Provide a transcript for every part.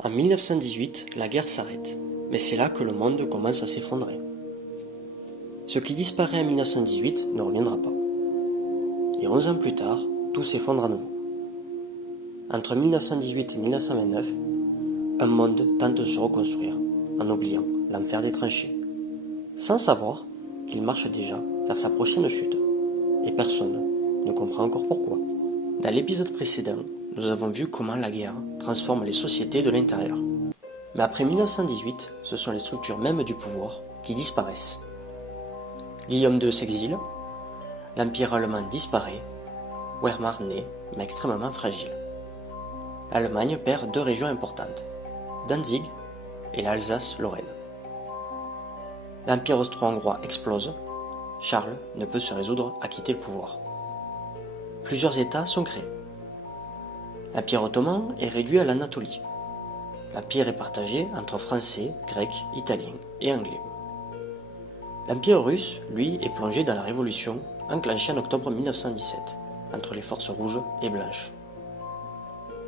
En 1918, la guerre s'arrête, mais c'est là que le monde commence à s'effondrer. Ce qui disparaît en 1918 ne reviendra pas. Et 11 ans plus tard, tout s'effondre à nouveau. Entre 1918 et 1929, un monde tente de se reconstruire en oubliant l'enfer des tranchées, sans savoir qu'il marche déjà vers sa prochaine chute. Et personne ne comprend encore pourquoi. Dans l'épisode précédent, nous avons vu comment la guerre transforme les sociétés de l'intérieur. Mais après 1918, ce sont les structures mêmes du pouvoir qui disparaissent. Guillaume II s'exile, l'Empire allemand disparaît, Wehrmacht naît, mais extrêmement fragile. L'Allemagne perd deux régions importantes, Danzig et l'Alsace-Lorraine. L'Empire austro-hongrois explose, Charles ne peut se résoudre à quitter le pouvoir. Plusieurs États sont créés. L'Empire ottoman est réduit à l'Anatolie. L'Empire est partagé entre Français, Grecs, Italiens et Anglais. L'Empire russe, lui, est plongé dans la révolution enclenchée en octobre 1917 entre les forces rouges et blanches.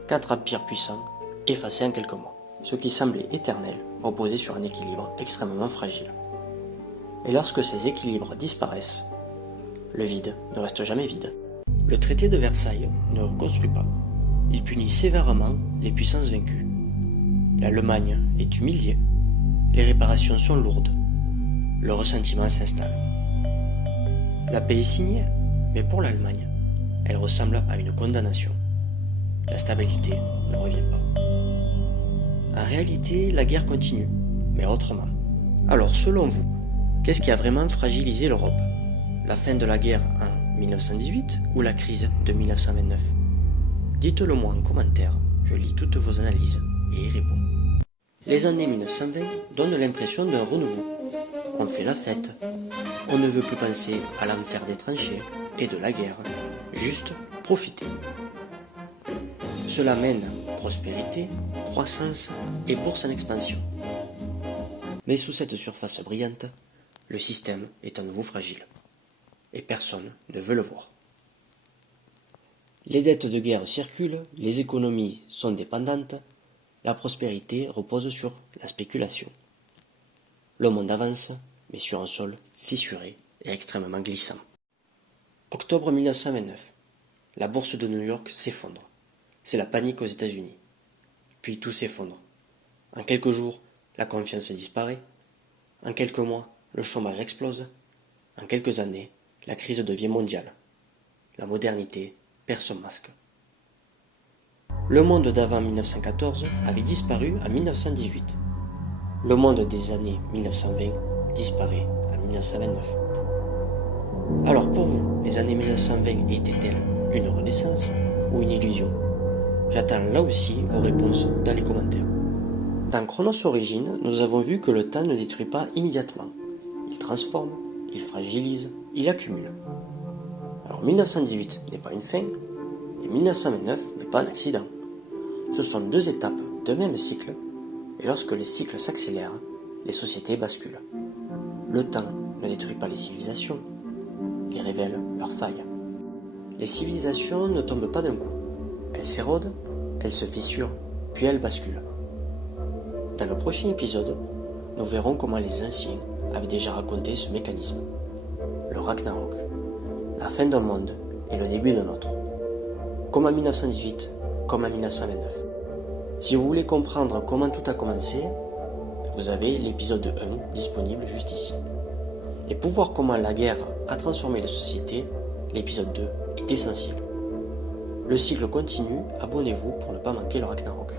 4 empires puissants, effacés en quelques mois. Ce qui semblait éternel reposait sur un équilibre extrêmement fragile. Et lorsque ces équilibres disparaissent, le vide ne reste jamais vide. Le traité de Versailles ne reconstruit pas. Il punit sévèrement les puissances vaincues. L'Allemagne est humiliée. Les réparations sont lourdes. Le ressentiment s'installe. La paix est signée, mais pour l'Allemagne, elle ressemble à une condamnation. La stabilité ne revient pas. En réalité, la guerre continue, mais autrement. Alors, selon vous, qu'est-ce qui a vraiment fragilisé l'Europe? La fin de la guerre en 1918 ou la crise de 1929? Dites-le moi en commentaire, je lis toutes vos analyses et y réponds. Les années 1920 donnent l'impression d'un renouveau. On fait la fête, on ne veut plus penser à l'enfer des tranchées et de la guerre, juste profiter. Cela mène prospérité, croissance et bourse en expansion. Mais sous cette surface brillante, le système est à nouveau fragile. Et personne ne veut le voir. Les dettes de guerre circulent, les économies sont dépendantes, la prospérité repose sur la spéculation. Le monde avance, mais sur un sol fissuré et extrêmement glissant. Octobre 1929. La bourse de New York s'effondre. C'est la panique aux États-Unis. Puis tout s'effondre. En quelques jours, la confiance disparaît. En quelques mois, le chômage explose. En quelques années, la crise devient mondiale. La modernité perd son masque. Le monde d'avant 1914 avait disparu en 1918. Le monde des années 1920 disparaît en 1929. Alors pour vous, les années 1920 étaient-elles une renaissance ou une illusion? J'attends là aussi vos réponses dans les commentaires. Dans Chronos Origines, nous avons vu que le temps ne détruit pas immédiatement. Il transforme, il fragilise, il accumule. Alors 1918 n'est pas une fin, et 1929 n'est pas un accident. Ce sont deux étapes d'un même cycle, et lorsque les cycles s'accélèrent, les sociétés basculent. Le temps ne détruit pas les civilisations, il révèle leurs failles. Les civilisations ne tombent pas d'un coup. Elles s'érodent, elles se fissurent, puis elles basculent. Dans le prochain épisode, nous verrons comment les anciens avaient déjà raconté ce mécanisme. Le Ragnarok, la fin d'un monde et le début d'un autre. Comme en 1918, comme en 1929. Si vous voulez comprendre comment tout a commencé, vous avez l'épisode 1 disponible juste ici. Et pour voir comment la guerre a transformé les sociétés, l'épisode 2 est essentiel. Le cycle continue, abonnez-vous pour ne pas manquer le Ragnarok.